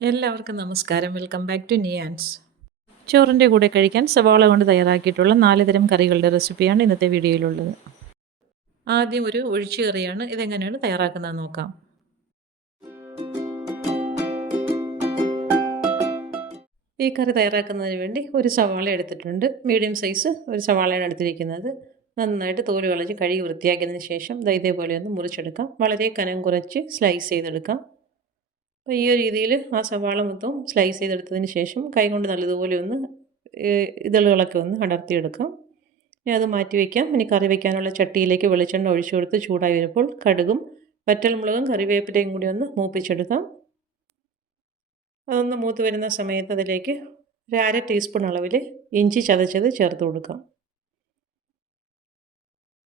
എല്ലാവർക്കും നമസ്കാരം. Welcome back to Niyans. ചോറിൻ്റെ കൂടെ കഴിക്കാൻ സവാള കൊണ്ട് തയ്യാറാക്കിയിട്ടുള്ള 4 തരം കറികളുടെ റെസിപ്പിയാണ് ഇന്നത്തെ വീഡിയോയിലുള്ളത്. ആദ്യം ഒരു ഒഴിച്ചു കറിയാണ്. ഇതെങ്ങനെയാണ് തയ്യാറാക്കുന്നതെന്ന് നോക്കാം. ഈ കറി തയ്യാറാക്കുന്നതിന് വേണ്ടി ഒരു സവാള എടുത്തിട്ടുണ്ട്. മീഡിയം സൈസ് ഒരു സവാളയാണ് എടുത്തിരിക്കുന്നത്. നന്നായിട്ട് തോല് കളഞ്ഞ് കഴുകി വൃത്തിയാക്കിയതിന് ശേഷം ഇതേപോലെ ഒന്ന് മുറിച്ചെടുക്കാം. വളരെ കനം കുറച്ച് സ്ലൈസ് ചെയ്തെടുക്കാം. അപ്പോൾ ഈ ഒരു രീതിയിൽ ആ സവാള മൊത്തം സ്ലൈസ് ചെയ്തെടുത്തതിന് ശേഷം കൈകൊണ്ട് നല്ലതുപോലെ ഒന്ന് ഇതളുകളൊക്കെ ഒന്ന് അടർത്തിയെടുക്കാം. ഇനി അത് മാറ്റി വയ്ക്കാം. ഇനി കറി വയ്ക്കാനുള്ള ചട്ടിയിലേക്ക് വെളിച്ചെണ്ണ ഒഴിച്ചു കൊടുത്ത് ചൂടായി വരുമ്പോൾ കടുകും വറ്റൽമുളകും കറിവേപ്പിലയും കൂടി ഒന്ന് മൂപ്പിച്ചെടുക്കാം. അതൊന്ന് മൂത്ത് വരുന്ന സമയത്ത് അതിലേക്ക് ഒരു 1/2 ടീസ്പൂൺ അളവിൽ ഇഞ്ചി ചതച്ചത് ചേർത്ത് കൊടുക്കാം.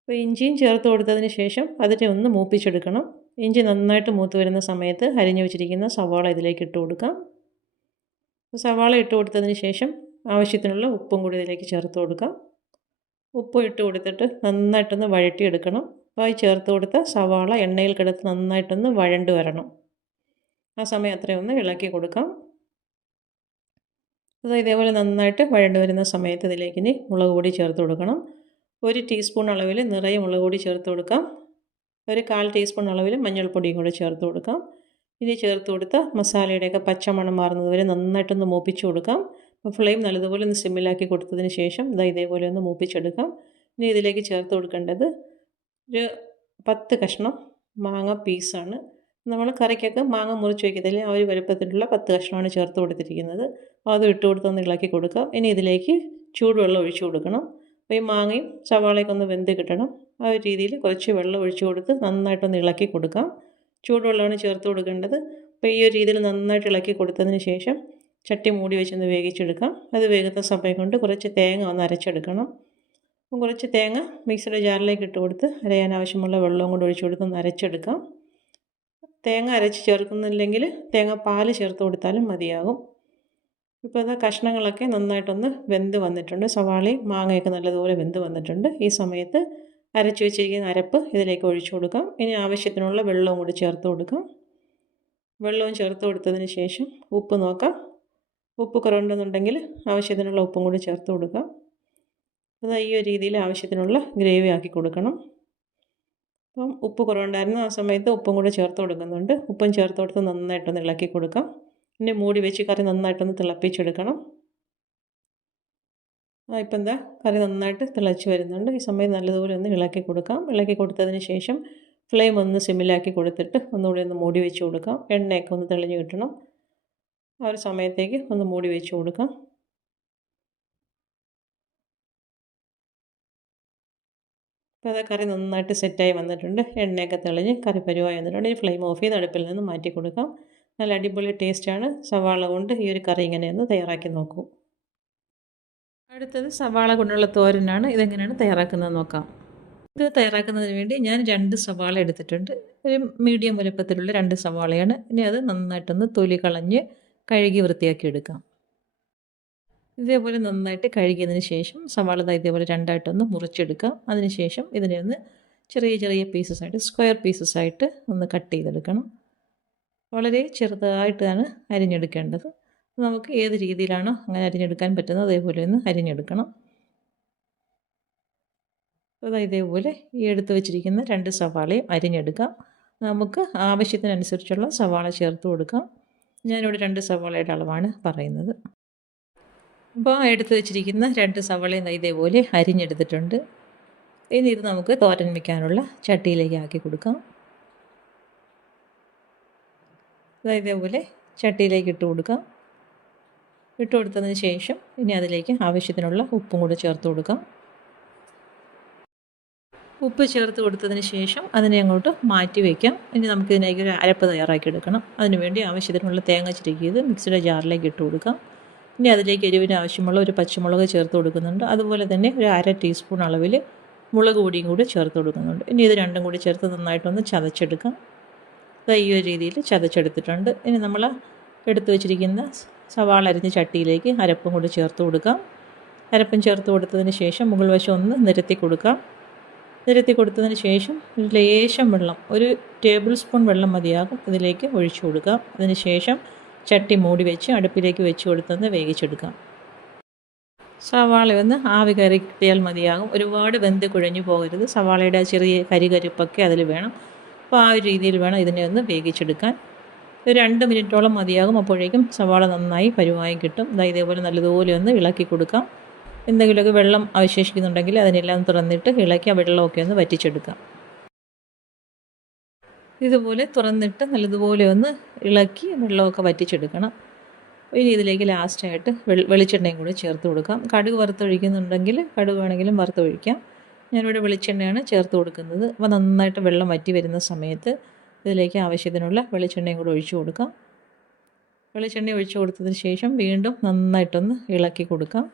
അപ്പോൾ ഇഞ്ചിയും ചേർത്ത് കൊടുത്തതിന് ശേഷം അതിനെ ഒന്ന് മൂപ്പിച്ചെടുക്കണം. ഇഞ്ചി നന്നായിട്ട് മൂത്ത് വരുന്ന സമയത്ത് അരിഞ്ഞു വെച്ചിരിക്കുന്ന സവാള ഇതിലേക്ക് ഇട്ട് കൊടുക്കാം. സവാള ഇട്ട് കൊടുത്തതിന് ശേഷം ആവശ്യത്തിനുള്ള ഉപ്പും കൂടി ഇതിലേക്ക് ചേർത്ത് കൊടുക്കാം. ഉപ്പ് ഇട്ട് കൊടുത്തിട്ട് നന്നായിട്ടൊന്ന് വഴറ്റിയെടുക്കണം. അപ്പോൾ ചേർത്ത് കൊടുത്ത സവാള എണ്ണയിൽ കിടത്ത് നന്നായിട്ടൊന്ന് വഴണ്ട് വരണം. ആ സമയം അത്രയും ഒന്ന് ഇളക്കി കൊടുക്കാം. അത് ഇതേപോലെ നന്നായിട്ട് വഴണ്ട് വരുന്ന സമയത്ത് ഇതിലേക്ക് ഇനി മുളക് പൊടി ചേർത്ത് കൊടുക്കണം. 1 ടീസ്പൂൺ അളവിൽ നിറയെ മുളക് പൊടി ചേർത്ത് കൊടുക്കാം. ഒരു 1/4 ടീസ്പൂൺ അളവിൽ മഞ്ഞൾപ്പൊടിയും കൂടി ചേർത്ത് കൊടുക്കാം. ഇനി ചേർത്ത് കൊടുത്ത മസാലയുടെയൊക്കെ പച്ചമണം മാറുന്നത് വരെ നന്നായിട്ടൊന്ന് മൂപ്പിച്ച് കൊടുക്കാം. അപ്പോൾ ഫ്ലെയിം നല്ലതുപോലെ ഒന്ന് സിമ്മിലാക്കി കൊടുത്തതിന് ശേഷം ഇതേപോലെ ഒന്ന് മൂപ്പിച്ചെടുക്കാം. ഇനി ഇതിലേക്ക് ചേർത്ത് കൊടുക്കേണ്ടത് ഒരു 10 കഷ്ണം മാങ്ങ പീസാണ്. നമ്മൾ കറിക്കൊക്കെ മാങ്ങ മുറിച്ച് വയ്ക്കത്തില്ലേ, ആ ഒരു വലുപ്പത്തിലുള്ള 10 കഷ്ണമാണ് ചേർത്ത് കൊടുത്തിരിക്കുന്നത്. അത് ഇട്ട് കൊടുത്തൊന്ന് ഇളക്കി കൊടുക്കാം. ഇനി ഇതിലേക്ക് ചൂടുവെള്ളം ഒഴിച്ചു കൊടുക്കണം. അപ്പോൾ ഈ മാങ്ങയും സവാളയൊക്കെ ഒന്ന് വെന്ത് കിട്ടണം. ആ ഒരു രീതിയിൽ കുറച്ച് വെള്ളം ഒഴിച്ചു കൊടുത്ത് നന്നായിട്ടൊന്ന് ഇളക്കി കൊടുക്കാം. ചൂടുവെള്ളമാണ് ചേർത്ത് കൊടുക്കേണ്ടത്. അപ്പോൾ ഈ ഒരു രീതിയിൽ നന്നായിട്ട് ഇളക്കി കൊടുത്തതിന് ശേഷം ചട്ടി മൂടി വെച്ചൊന്ന് വേവിച്ചെടുക്കാം. അത് വേകുന്ന സമയം കൊണ്ട് കുറച്ച് തേങ്ങ ഒന്ന് അരച്ചെടുക്കണം. അപ്പം കുറച്ച് തേങ്ങ മിക്സിയുടെ ജാറിലേക്ക് ഇട്ട് കൊടുത്ത് അരയാൻ ആവശ്യമുള്ള വെള്ളവും കൂടി ഒഴിച്ചു കൊടുത്ത് ഒന്ന് അരച്ചെടുക്കാം. തേങ്ങ അരച്ച് ചേർക്കുന്നില്ലെങ്കിൽ തേങ്ങ പാൽ ചേർത്ത് കൊടുത്താലും മതിയാകും. ഇപ്പോൾ അത് കഷ്ണങ്ങളൊക്കെ നന്നായിട്ടൊന്ന് വെന്ത് വന്നിട്ടുണ്ട്. സവാളയും മാങ്ങയൊക്കെ നല്ലതുപോലെ വെന്ത് വന്നിട്ടുണ്ട്. ഈ സമയത്ത് അരച്ച് വെച്ചിരിക്കുന്ന അരപ്പ് ഇതിലേക്ക് ഒഴിച്ചു കൊടുക്കാം. ഇനി ആവശ്യത്തിനുള്ള വെള്ളവും കൂടി ചേർത്ത് കൊടുക്കാം. വെള്ളവും ചേർത്ത് കൊടുത്തതിന് ശേഷം ഉപ്പ് നോക്കാം. ഉപ്പ് കുറവുണ്ടെന്നുണ്ടെങ്കിൽ ആവശ്യത്തിനുള്ള ഉപ്പും കൂടി ചേർത്ത് കൊടുക്കാം. അത് ഈ ഒരു രീതിയിൽ ആവശ്യത്തിനുള്ള ഗ്രേവി ആക്കി കൊടുക്കണം. അപ്പം ഉപ്പ് കുറവുണ്ടായിരുന്നു, ആ സമയത്ത് ഉപ്പും കൂടി ചേർത്ത് കൊടുക്കുന്നുണ്ട്. ഉപ്പും ചേർത്ത് കൊടുത്ത് നന്നായിട്ടൊന്ന് ഇളക്കി കൊടുക്കാം. പിന്നെ മൂടി വെച്ച് കറി നന്നായിട്ടൊന്ന് തിളപ്പിച്ചെടുക്കണം. ഇപ്പം എന്താ കറി നന്നായിട്ട് തിളച്ച് വരുന്നുണ്ട്. ഈ സമയം നല്ലതുപോലെ ഒന്ന് ഇളക്കി കൊടുക്കാം. ഇളക്കി കൊടുത്തതിന് ശേഷം ഫ്ലെയിം ഒന്ന് സിമ്മിലാക്കി കൊടുത്തിട്ട് ഒന്നുകൂടി ഒന്ന് മൂടി വെച്ച് കൊടുക്കാം. എണ്ണയൊക്കെ ഒന്ന് തെളിഞ്ഞ് കിട്ടണം. ആ ഒരു സമയത്തേക്ക് ഒന്ന് മൂടി വെച്ച് കൊടുക്കാം. അപ്പോൾ അത് കറി നന്നായിട്ട് സെറ്റായി വന്നിട്ടുണ്ട്. എണ്ണയൊക്കെ തെളിഞ്ഞ് കറി പരുവായി വന്നിട്ടുണ്ട്. ഈ ഫ്ലെയിം ഓഫ് ചെയ്ത് അടുപ്പിൽ നിന്ന് മാറ്റി കൊടുക്കാം. നല്ല അടിപൊളി ടേസ്റ്റാണ്. സവാള കൊണ്ട് ഈ ഒരു കറി ഇങ്ങനെയൊന്ന് തയ്യാറാക്കി നോക്കൂ. അടുത്തത് സവാള കൊണ്ടുള്ള തോരനാണ്. ഇതെങ്ങനെയാണ് തയ്യാറാക്കുന്നത് നോക്കാം. ഇത് തയ്യാറാക്കുന്നതിന് വേണ്ടി ഞാൻ 2 സവാള എടുത്തിട്ടുണ്ട്. ഒരു മീഡിയം വലുപ്പത്തിലുള്ള 2 സവാളയാണ്. ഇനി അത് നന്നായിട്ടൊന്ന് തൊലി കളഞ്ഞ് കഴുകി വൃത്തിയാക്കി എടുക്കാം. ഇതേപോലെ നന്നായിട്ട് കഴുകിയതിന് ശേഷം സവാള ഇതേപോലെ രണ്ടായിട്ടൊന്ന് മുറിച്ചെടുക്കാം. അതിനുശേഷം ഇതിനെ ഒന്ന് ചെറിയ ചെറിയ പീസസായിട്ട് സ്ക്വയർ പീസസായിട്ട് ഒന്ന് കട്ട് ചെയ്തെടുക്കണം. വളരെ ചെറുതായിട്ടാണ് അരിഞ്ഞെടുക്കേണ്ടത്. നമുക്ക് ഏത് രീതിയിലാണോ അങ്ങനെ അരിഞ്ഞെടുക്കാൻ പറ്റുന്നത് അതേപോലെ ഒന്ന് അരിഞ്ഞെടുക്കണം. ഇതേപോലെ ഈ എടുത്ത് വെച്ചിരിക്കുന്ന 2 സവാളയും അരിഞ്ഞെടുക്കാം. നമുക്ക് ആവശ്യത്തിനനുസരിച്ചുള്ള സവാള ചേർത്ത് കൊടുക്കാം. ഞാനിവിടെ 2 സവാളയുടെ അളവാണ് പറയുന്നത്. അപ്പോൾ എടുത്ത് വെച്ചിരിക്കുന്ന 2 സവാളയും ഇതേപോലെ അരിഞ്ഞെടുത്തിട്ടുണ്ട്. ഇനി ഇത് നമുക്ക് തോരൻ വയ്ക്കാനുള്ള ചട്ടിയിലേക്ക് ആക്കി കൊടുക്കാം. ഇതേപോലെ ചട്ടിയിലേക്ക് ഇട്ട് കൊടുക്കാം. ഇട്ട് കൊടുത്തതിന് ശേഷം ഇനി അതിലേക്ക് ആവശ്യത്തിനുള്ള ഉപ്പും കൂടി ചേർത്ത് കൊടുക്കാം. ഉപ്പ് ചേർത്ത് കൊടുത്തതിന് ശേഷം അതിനെ അങ്ങോട്ട് മാറ്റി വയ്ക്കാം. ഇനി നമുക്ക് ഇതിലേക്ക് ഒരു അരപ്പ് തയ്യാറാക്കി എടുക്കണം. അതിനുവേണ്ടി ആവശ്യത്തിനുള്ള തേങ്ങ ചിരകിയത് മിക്സിയുടെ ജാറിലേക്ക് ഇട്ട് കൊടുക്കാം. ഇനി അതിലേക്ക് എരിവിന് ആവശ്യമുള്ള ഒരു പച്ചമുളക് ചേർത്ത് കൊടുക്കുന്നുണ്ട്. അതുപോലെ തന്നെ ഒരു 1/2 ടീസ്പൂൺ അളവിൽ മുളക് പൊടിയും കൂടി ചേർത്ത് കൊടുക്കുന്നുണ്ട്. ഇനി ഇത് രണ്ടും കൂടി ചേർത്ത് നന്നായിട്ടൊന്ന് ചതച്ചെടുക്കാം. ഈ ഒരു രീതിയിൽ ചതച്ചെടുത്തിട്ടുണ്ട്. ഇനി നമ്മൾ എടുത്തു വെച്ചിരിക്കുന്ന സവാള അരിഞ്ഞ ചട്ടിയിലേക്ക് അരപ്പും കൂടി ചേർത്ത് കൊടുക്കാം. അരപ്പും ചേർത്ത് കൊടുത്തതിന് ശേഷം മുകൾ വശം ഒന്ന് നിരത്തി കൊടുക്കാം. നിരത്തി കൊടുത്തതിന് ശേഷം ലേശം വെള്ളം, 1 ടേബിൾ സ്പൂൺ വെള്ളം മതിയാകും, ഇതിലേക്ക് ഒഴിച്ചു കൊടുക്കാം. അതിന് ശേഷം ചട്ടി മൂടി വെച്ച് അടുപ്പിലേക്ക് വെച്ച് കൊടുത്തൊന്ന് വേവിച്ചെടുക്കാം. സവാള ഒന്ന് ആവി കയറി കിട്ടിയാൽ മതിയാകും. ഒരുപാട് വെന്ത് കുഴഞ്ഞു പോകരുത്. സവാളയുടെ ചെറിയ കരികരിപ്പൊക്കെ അതിൽ വേണം. അപ്പോൾ ആ ഒരു രീതിയിൽ വേണം ഇതിനെ ഒന്ന് വേവിച്ചെടുക്കാൻ. ഒരു 2 മിനിറ്റോളം മതിയാകും. അപ്പോഴേക്കും സവാള നന്നായി പരുവായി കിട്ടും. ഇതേപോലെ നല്ലതുപോലെ ഒന്ന് ഇളക്കി കൊടുക്കാം. എന്തെങ്കിലുമൊക്കെ വെള്ളം അവശേഷിക്കുന്നുണ്ടെങ്കിൽ അതിനെല്ലാം തുറന്നിട്ട് ഇളക്കി ആ വെള്ളമൊക്കെ ഒന്ന് വറ്റിച്ചെടുക്കാം. ഇതുപോലെ തുറന്നിട്ട് നല്ലതുപോലെ ഒന്ന് ഇളക്കി വെള്ളമൊക്കെ വറ്റിച്ചെടുക്കണം. ഇനി ഇതിലേക്ക് ലാസ്റ്റായിട്ട് വെളിച്ചെണ്ണയും കൂടി ചേർത്ത് കൊടുക്കാം. കടുക് വറുത്തൊഴിക്കുന്നുണ്ടെങ്കിൽ കടുക് വേണമെങ്കിലും വറുത്തൊഴിക്കാം. ഞാനിവിടെ വെളിച്ചെണ്ണയാണ് ചേർത്ത് കൊടുക്കുന്നത്. അപ്പോൾ നന്നായിട്ട് വെള്ളം വറ്റി വരുന്ന സമയത്ത് ഇതിലേക്ക് ആവശ്യത്തിനുള്ള വെളിച്ചെണ്ണയും കൂടി ഒഴിച്ചു കൊടുക്കാം. വെളിച്ചെണ്ണ ഒഴിച്ചു കൊടുത്തതിന് ശേഷം വീണ്ടും നന്നായിട്ടൊന്ന് ഇളക്കി കൊടുക്കാം.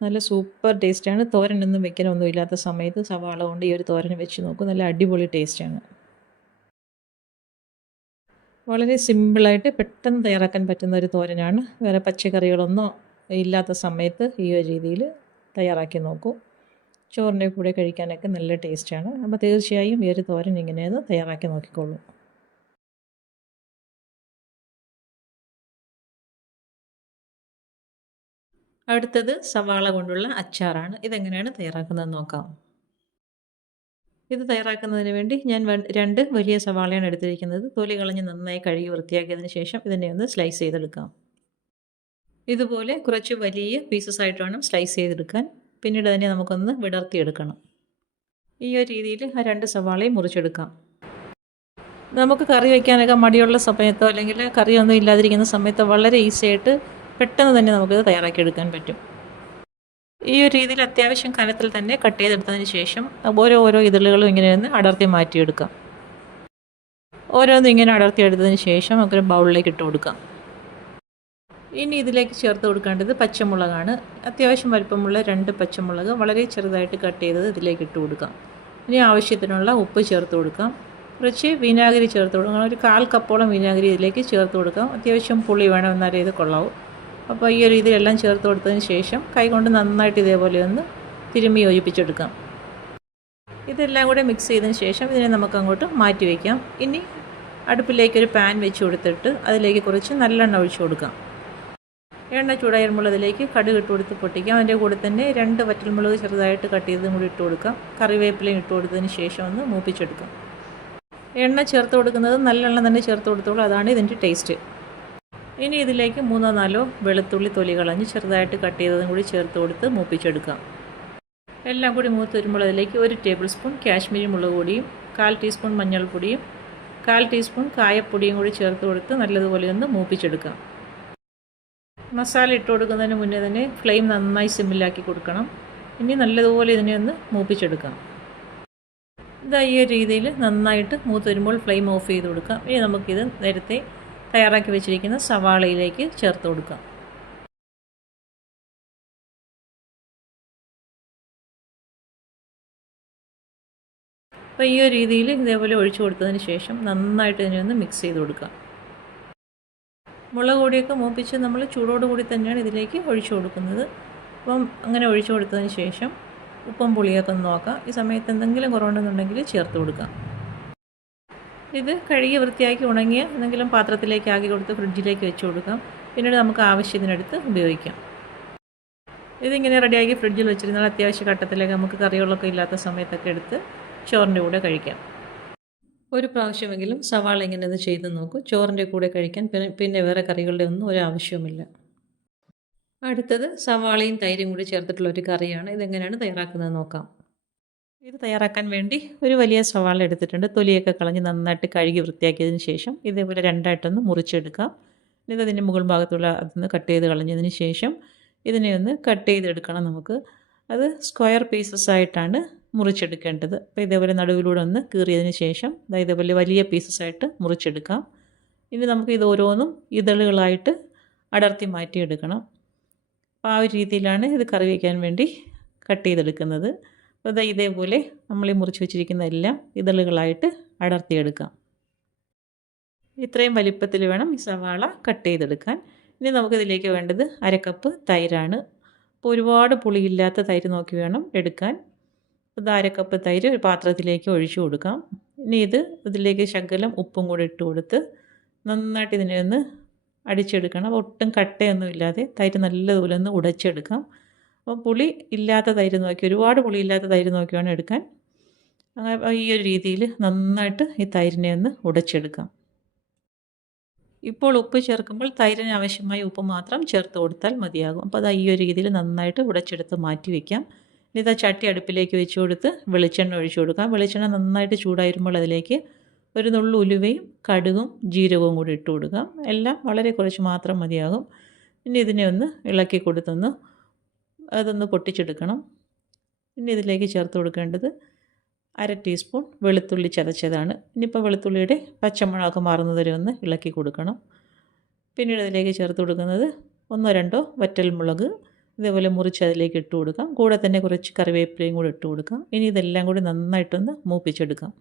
നല്ല സൂപ്പർ ടേസ്റ്റാണ്. തോരനൊന്നും വെക്കാനൊന്നും ഇല്ലാത്ത സമയത്ത് സവാള കൊണ്ട് ഈ ഒരു തോരൻ വെച്ച് നോക്കൂ. നല്ല അടിപൊളി ടേസ്റ്റാണ്. വളരെ സിമ്പിളായിട്ട് പെട്ടെന്ന് തയ്യാറാക്കാൻ പറ്റുന്ന ഒരു തോരനാണ്. വേറെ പച്ചക്കറികളൊന്നും ഇല്ലാത്ത സമയത്ത് ഈ ഒരു രീതിയിൽ തയ്യാറാക്കി നോക്കൂ. ചോറിൻ്റെ കൂടെ കഴിക്കാനൊക്കെ നല്ല ടേസ്റ്റാണ്. അപ്പോൾ തീർച്ചയായും ഈ ഒരു തോരൻ ഇങ്ങനെയൊന്ന് തയ്യാറാക്കി നോക്കിക്കോളൂ. അടുത്തത് സവാള കൊണ്ടുള്ള അച്ചാറാണ്. ഇതെങ്ങനെയാണ് തയ്യാറാക്കുന്നതെന്ന് നോക്കാം. ഇത് തയ്യാറാക്കുന്നതിന് വേണ്ടി ഞാൻ 2 വലിയ സവാളയാണ് എടുത്തിരിക്കുന്നത്. തൊലി കളഞ്ഞ് നന്നായി കഴുകി വൃത്തിയാക്കിയതിന് ശേഷം ഇതിനെ ഒന്ന് സ്ലൈസ് ചെയ്തെടുക്കാം. ഇതുപോലെ കുറച്ച് വലിയ പീസസ് ആയിട്ട് വേണം സ്ലൈസ് ചെയ്തെടുക്കാൻ. പിന്നീട് അതിനെ നമുക്കൊന്ന് വിടർത്തിയെടുക്കണം. ഈ ഒരു രീതിയിൽ ആ 2 സവാളയും മുറിച്ചെടുക്കാം. നമുക്ക് കറി വയ്ക്കാനൊക്കെ മടിയുള്ള സമയത്തോ അല്ലെങ്കിൽ കറിയൊന്നും ഇല്ലാതിരിക്കുന്ന സമയത്തോ വളരെ ഈസി ആയിട്ട് പെട്ടെന്ന് തന്നെ നമുക്കിത് തയ്യാറാക്കിയെടുക്കാൻ പറ്റും. ഈ ഒരു രീതിയിൽ അത്യാവശ്യം കനത്തിൽ തന്നെ കട്ട് ചെയ്തെടുത്തതിന് ശേഷം ഓരോ ഇതളുകളും ഇങ്ങനെ ഒന്ന് അടർത്തി മാറ്റിയെടുക്കാം. ഓരോന്നും ഇങ്ങനെ അടർത്തിയെടുത്തതിന് ശേഷം നമുക്കൊരു ബൗളിലേക്ക് ഇട്ട് കൊടുക്കാം. ഇനി ഇതിലേക്ക് ചേർത്ത് കൊടുക്കേണ്ടത് പച്ചമുളകാണ്. അത്യാവശ്യം വലിപ്പമുള്ള 2 പച്ചമുളക് വളരെ ചെറുതായിട്ട് കട്ട് ചെയ്തത് ഇതിലേക്ക് ഇട്ട് കൊടുക്കാം. ഇനി ആവശ്യത്തിനുള്ള ഉപ്പ് ചേർത്ത് കൊടുക്കാം. കുറച്ച് വിനാഗിരി ചേർത്ത് കൊടുക്കാം. ഒരു 1/4 കപ്പോളം വിനാഗിരി ഇതിലേക്ക് ചേർത്ത് കൊടുക്കാം. അത്യാവശ്യം പുളി വേണം, എന്നാലേ ഇത് കൊള്ളാവും. അപ്പോൾ ഈ ഒരു രീതിയിലെല്ലാം ചേർത്ത് കൊടുത്തതിന് ശേഷം കൈകൊണ്ട് നന്നായിട്ട് ഇതേപോലെ ഒന്ന് തിരുമ്മി യോജിപ്പിച്ചെടുക്കാം. ഇതെല്ലാം കൂടെ മിക്സ് ചെയ്തതിന് ശേഷം ഇതിനെ നമുക്ക് അങ്ങോട്ട് മാറ്റി വയ്ക്കാം. ഇനി അടുപ്പിലേക്കൊരു പാൻ വെച്ച് കൊടുത്തിട്ട് അതിലേക്ക് കുറച്ച് നല്ലെണ്ണ ഒഴിച്ചു കൊടുക്കാം. എണ്ണ ചൂടായിരുമ്പോൾ അതിലേക്ക് കടുക് ഇട്ട് കൊടുത്ത് പൊട്ടിക്കാം. അതിൻ്റെ കൂടെ തന്നെ 2 വറ്റൽമുളക് ചെറുതായിട്ട് കട്ട് ചെയ്തതും കൂടി ഇട്ട് കൊടുക്കാം. കറിവേപ്പിലയും ഇട്ട് കൊടുത്തതിന് ശേഷം ഒന്ന് മൂപ്പിച്ചെടുക്കാം. എണ്ണ ചേർത്ത് കൊടുക്കുന്നത് നല്ലെണ്ണ തന്നെ ചേർത്ത് കൊടുത്തോളൂ, അതാണ് ഇതിൻ്റെ ടേസ്റ്റ്. ഇനി ഇതിലേക്ക് 3-4 വെളുത്തുള്ളി തൊലി കളഞ്ഞ് ചെറുതായിട്ട് കട്ട് ചെയ്തതും കൂടി ചേർത്ത് കൊടുത്ത് മൂപ്പിച്ചെടുക്കാം. എല്ലാം കൂടി മൂത്ത് വരുമ്പോൾ അതിലേക്ക് 1 ടേബിൾ സ്പൂൺ കാശ്മീരി മുളക് പൊടിയും 1/4 ടീസ്പൂൺ മഞ്ഞൾപ്പൊടിയും 1/4 ടീസ്പൂൺ കായപ്പൊടിയും കൂടി ചേർത്ത് കൊടുത്ത് നല്ലതുപോലെ ഒന്ന് മൂപ്പിച്ചെടുക്കാം. മസാല ഇട്ട് കൊടുക്കുന്നതിന് മുന്നേ തന്നെ ഫ്ലെയിം നന്നായി സിമ്മിലാക്കി കൊടുക്കണം. ഇനി നല്ലതുപോലെ ഇതിനെ ഒന്ന് മൂപ്പിച്ചെടുക്കാം. ഈ രീതിയിൽ നന്നായിട്ട് മൂത്ത് വരുമ്പോൾ ഫ്ലെയിം ഓഫ് ചെയ്ത് കൊടുക്കാം. ഇനി നമുക്കിത് നേരത്തെ തയ്യാറാക്കി വെച്ചിരിക്കുന്ന സവാളയിലേക്ക് ചേർത്ത് കൊടുക്കാം. അപ്പോൾ ഈ ഒരു രീതിയിൽ ഇതേപോലെ ഒഴിച്ചു കൊടുത്തതിന് ശേഷം നന്നായിട്ട് ഇതിനെ ഒന്ന് മിക്സ് ചെയ്ത് കൊടുക്കാം. മുളക് പൊടിയൊക്കെ മൂപ്പിച്ച് നമ്മൾ ചൂടോടുകൂടി തന്നെയാണ് ഇതിലേക്ക് ഒഴിച്ചു കൊടുക്കുന്നത്. അപ്പം അങ്ങനെ ഒഴിച്ചു കൊടുത്തതിന് ശേഷം ഉപ്പും പുളിയൊക്കെ ഒന്ന് നോക്കാം. ഈ സമയത്ത് എന്തെങ്കിലും കുറവുണ്ടെന്നുണ്ടെങ്കിൽ ചേർത്ത് കൊടുക്കാം. ഇത് കഴുകി വൃത്തിയാക്കി ഉണങ്ങിയ എന്തെങ്കിലും പാത്രത്തിലേക്ക് ആക്കി കൊടുത്ത് ഫ്രിഡ്ജിലേക്ക് വെച്ച് കൊടുക്കാം. പിന്നീട് നമുക്ക് ആവശ്യത്തിനടുത്ത് ഉപയോഗിക്കാം. ഇതിങ്ങനെ റെഡിയാക്കി ഫ്രിഡ്ജിൽ വെച്ചിരുന്നാൽ അത്യാവശ്യ ഘട്ടത്തിലേക്ക് നമുക്ക് കറികളൊക്കെ ഇല്ലാത്ത സമയത്തൊക്കെ എടുത്ത് ചോറിൻ്റെ കൂടെ കഴിക്കാം. ഒരു പ്രാവശ്യമെങ്കിലും സവാള ഇങ്ങനെ ഒന്ന് ചെയ്ത് നോക്കൂ. ചോറിൻ്റെ കൂടെ കഴിക്കാൻ പിന്നെ വേറെ കറികളുടെ ഒന്നും ഒരാവശ്യവുമില്ല. അടുത്തത് സവാളയും തൈരും കൂടി ചേർത്തിട്ടുള്ള ഒരു കറിയാണ്. ഇതെങ്ങനെയാണ് തയ്യാറാക്കുന്നത് നോക്കാം. ഇത് തയ്യാറാക്കാൻ വേണ്ടി ഒരു വലിയ സവാള എടുത്തിട്ടുണ്ട്. തൊലിയൊക്കെ കളഞ്ഞ് നന്നായിട്ട് കഴുകി വൃത്തിയാക്കിയതിന് ശേഷം ഇതേപോലെ 2ആയിട്ടൊന്ന് മുറിച്ചെടുക്കാം. ഇത് അതിൻ്റെ മുകൾ ഭാഗത്തുള്ള അതൊന്ന് കട്ട് ചെയ്ത് കളഞ്ഞതിന് ശേഷം ഇതിനെ ഒന്ന് കട്ട് ചെയ്തെടുക്കണം നമുക്ക്. അത് സ്ക്വയർ പീസസ് ആയിട്ടാണ് മുറിച്ചെടുക്കേണ്ടത്. അപ്പോൾ ഇതേപോലെ നടുവിലൂടെ ഒന്ന് കീറിയതിന് ശേഷം ഇതേപോലെ വലിയ പീസസ് ആയിട്ട് മുറിച്ചെടുക്കാം. ഇനി നമുക്ക് ഇത് ഓരോന്നും ഇതളുകളായിട്ട് അടർത്തി മാറ്റിയെടുക്കണം. അപ്പോൾ ആ ഒരു രീതിയിലാണ് ഇത് കറി വയ്ക്കാൻ വേണ്ടി കട്ട് ചെയ്തെടുക്കുന്നത്. അപ്പോൾ ഇതേപോലെ നമ്മൾ ഈ മുറിച്ച് വെച്ചിരിക്കുന്ന എല്ലാം ഇതളുകളായിട്ട് അടർത്തിയെടുക്കാം. ഇത്രയും വലിപ്പത്തിൽ വേണം ഈ സവാള കട്ട് ചെയ്തെടുക്കാൻ. ഇനി നമുക്കിതിലേക്ക് വേണ്ടത് 1/2 കപ്പ് തൈരാണ്. അപ്പോൾ ഒരുപാട് പുളിയില്ലാത്ത തൈര് നോക്കി വേണം എടുക്കാൻ. ഇത് 1/2 കപ്പ് തൈര് ഒരു പാത്രത്തിലേക്ക് ഒഴിച്ചു കൊടുക്കാം. ഇനി ഇതിലേക്ക് ശകലം ഉപ്പും കൂടി ഇട്ട് കൊടുത്ത് നന്നായിട്ട് ഇതിനെ ഒന്ന് അടിച്ചെടുക്കണം. ഒട്ടും കട്ടയൊന്നും ഇല്ലാതെ തൈര് നല്ലതുപോലെ ഒന്ന് ഉടച്ചെടുക്കാം. അപ്പോൾ പുളി ഇല്ലാത്ത തൈര് നോക്കി, ഒരുപാട് പുളി ഇല്ലാത്ത തൈര് നോക്കി വേണം എടുക്കാൻ. ഈ ഒരു രീതിയിൽ നന്നായിട്ട് ഈ തൈരിനെ ഒന്ന് ഉടച്ചെടുക്കാം. ഇപ്പോൾ ഉപ്പ് ചേർക്കുമ്പോൾ തൈരിന് ആവശ്യമായ ഉപ്പ് മാത്രം ചേർത്ത് കൊടുത്താൽ മതിയാകും. അപ്പോൾ അത് ഈ ഒരു രീതിയിൽ നന്നായിട്ട് ഉടച്ചെടുത്ത് മാറ്റി വയ്ക്കാം. ഇനി ഇതാ ചട്ടി അടുപ്പിലേക്ക് വെച്ച് കൊടുത്ത് വെളിച്ചെണ്ണ ഒഴിച്ചു കൊടുക്കാം. വെളിച്ചെണ്ണ നന്നായിട്ട് ചൂടായിരുമ്പോൾ അതിലേക്ക് ഒരു നുള്ളു ഉലുവയും കടുകും ജീരകവും കൂടി ഇട്ട് കൊടുക്കാം. എല്ലാം വളരെ കുറച്ച് മാത്രം മതിയാകും. ഇനി ഇതിനെ ഒന്ന് ഇളക്കി കൊടുത്തൊന്ന് അതൊന്ന് പൊട്ടിച്ചെടുക്കണം. ഇനി ഇതിലേക്ക് ചേർത്ത് കൊടുക്കേണ്ടത് 1/2 ടീസ്പൂൺ വെളുത്തുള്ളി ചതച്ചതാണ്. ഇനിയിപ്പോൾ വെളുത്തുള്ളിയുടെ പച്ചമണമൊക്കെ മാറുന്നത് വരെ ഒന്ന് ഇളക്കി കൊടുക്കണം. പിന്നീട് അതിലേക്ക് ചേർത്ത് കൊടുക്കുന്നത് 1-2 വറ്റൽമുളക് ഇതേപോലെ മുറിച്ച് അതിലേക്ക് ഇട്ട് കൊടുക്കാം. കൂടെ തന്നെ കുറച്ച് കറിവേപ്പിലയും കൂടി ഇട്ട് കൊടുക്കാം. ഇനി ഇതെല്ലാം കൂടി നന്നായിട്ടൊന്ന് മൂപ്പിച്ചെടുക്കാം.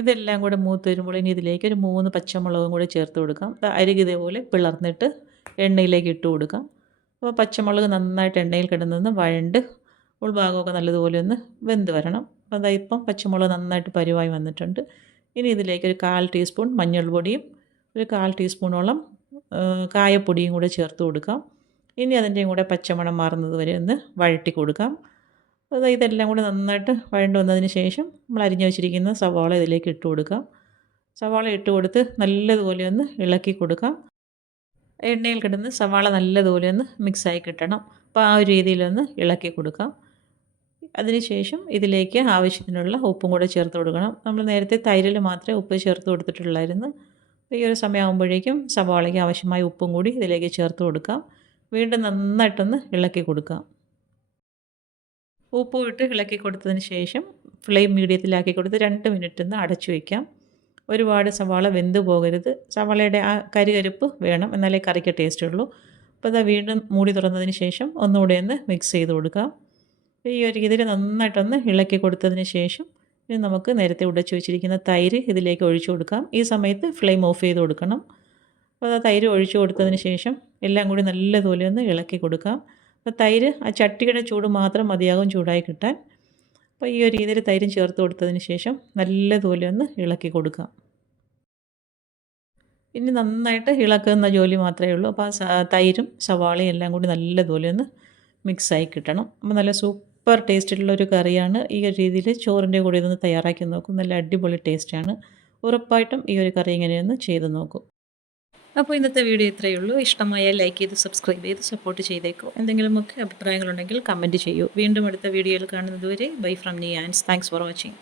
ഇതെല്ലാം കൂടെ മൂത്ത് വരുമ്പോൾ ഇനി ഇതിലേക്ക് ഒരു 3 പച്ചമുളകും കൂടി ചേർത്ത് കൊടുക്കാം. അരികെ ഇതേപോലെ പിളർന്നിട്ട് എണ്ണയിലേക്ക് ഇട്ട് കൊടുക്കാം. അപ്പോൾ പച്ചമുളക് നന്നായിട്ട് എണ്ണയിൽ കിടന്നൊന്ന് വഴണ്ട് ഉൾഭാഗമൊക്കെ നല്ലതുപോലെ ഒന്ന് വെന്ത് വരണം. അപ്പോൾ അതാ ഇപ്പം പച്ചമുളക് നന്നായിട്ട് പരുവായി വന്നിട്ടുണ്ട്. ഇനി ഇതിലേക്ക് ഒരു 1/4 ടീസ്പൂൺ മഞ്ഞൾപ്പൊടിയും ഒരു 1/4 ടീസ്പൂണോളം കായപ്പൊടിയും കൂടെ ചേർത്ത് കൊടുക്കാം. ഇനി അതിൻ്റെയും കൂടെ പച്ചമണം മാറുന്നത് വരെ ഒന്ന് വഴറ്റി കൊടുക്കാം. അത് ഇതെല്ലാം കൂടെ നന്നായിട്ട് വഴണ്ട് വന്നതിന് ശേഷം നമ്മൾ അരിഞ്ഞു വെച്ചിരിക്കുന്ന സവാള ഇതിലേക്ക് ഇട്ട് കൊടുക്കാം. സവാള ഇട്ട് കൊടുത്ത് നല്ലതുപോലെ ഒന്ന് ഇളക്കി കൊടുക്കാം. എണ്ണയിൽ കിടന്ന് സവാള നല്ലതുപോലെ ഒന്ന് മിക്സായി കിട്ടണം. അപ്പോൾ ആ ഒരു രീതിയിലൊന്ന് ഇളക്കി കൊടുക്കാം. അതിനുശേഷം ഇതിലേക്ക് ആവശ്യത്തിനുള്ള ഉപ്പും കൂടെ ചേർത്ത് കൊടുക്കണം. നമ്മൾ നേരത്തെ തൈരിൽ മാത്രമേ ഉപ്പ് ചേർത്ത് കൊടുത്തിട്ടുള്ളായിരുന്നു. ഈ ഒരു സമയമാകുമ്പോഴേക്കും സവാളയ്ക്ക് ആവശ്യമായ ഉപ്പും കൂടി ഇതിലേക്ക് ചേർത്ത് കൊടുക്കാം. വീണ്ടും നന്നായിട്ടൊന്ന് ഇളക്കി കൊടുക്കാം. ഉപ്പും ഇട്ട് ഇളക്കി കൊടുത്തതിന് ശേഷം ഫ്ലെയിം മീഡിയത്തിലാക്കി കൊടുത്ത് 2 മിനിറ്റ് ഒന്ന് അടച്ചു വയ്ക്കാം. ഒരുപാട് സവാള വെന്ത് പോകരുത്. സവാളയുടെ ആ കരികരിപ്പ് വേണം, എന്നാലേ കറിക്ക് ടേസ്റ്റ് ഉള്ളൂ. അപ്പോൾ ഇതാ വീണ്ടും മൂടി തുറന്നതിന് ശേഷം ഒന്നുകൂടെ ഒന്ന് മിക്സ് ചെയ്ത് കൊടുക്കാം. ഈ ഒരു രീതിയിൽ നന്നായിട്ടൊന്ന് ഇളക്കി കൊടുത്തതിന് ശേഷം ഇനി നമുക്ക് നേരത്തെ ഉടച്ചു വെച്ചിരിക്കുന്ന തൈര് ഇതിലേക്ക് ഒഴിച്ചു കൊടുക്കാം. ഈ സമയത്ത് ഫ്ലെയിം ഓഫ് ചെയ്ത് കൊടുക്കണം. അപ്പോൾ ആ തൈര് ഒഴിച്ചു കൊടുത്തതിന് ശേഷം എല്ലാം കൂടി നല്ലതുപോലെ ഒന്ന് ഇളക്കി കൊടുക്കാം. അപ്പോൾ തൈര് ആ ചട്ടിയുടെ ചൂട് മാത്രം മതിയാകും ചൂടായി കിട്ടാൻ. അപ്പോൾ ഈ ഒരു രീതിയിൽ തൈരും ചേർത്ത് കൊടുത്തതിന് ശേഷം നല്ലതുപോലെ ഒന്ന് ഇളക്കി കൊടുക്കാം. ഇനി നന്നായിട്ട് ഇളക്കുന്ന ജോലി മാത്രമേ ഉള്ളൂ. അപ്പോൾ ആ തൈരും സവാളയും എല്ലാം കൂടി നല്ലതുപോലെ ഒന്ന് മിക്സായി കിട്ടണം. അപ്പോൾ നല്ല സൂപ്പർ ടേസ്റ്റുള്ളൊരു കറിയാണ്. ഈ ഒരു രീതിയിൽ ചോറിൻ്റെ കൂടെ ഇതൊന്ന് തയ്യാറാക്കി നോക്കും. നല്ല അടിപൊളി ടേസ്റ്റാണ്. ഉറപ്പായിട്ടും ഈ ഒരു കറി ഇങ്ങനെയൊന്ന് ചെയ്ത് നോക്കും. അപ്പോൾ ഇന്നത്തെ വീഡിയോ ഇത്രയേ ഉള്ളൂ. ഇഷ്ടമായാൽ ലൈക്ക് ചെയ്ത് സബ്സ്ക്രൈബ് ചെയ്ത് സപ്പോർട്ട് ചെയ്തേക്കോ. എന്തെങ്കിലുമൊക്കെ അഭിപ്രായങ്ങളുണ്ടെങ്കിൽ കമൻറ്റ് ചെയ്യൂ. വീണ്ടും അടുത്ത വീഡിയോയിൽ കാണുന്നതുവരെ ബൈ ഫ്രം നീ ആൻഡ്സ്. Thanks for watching.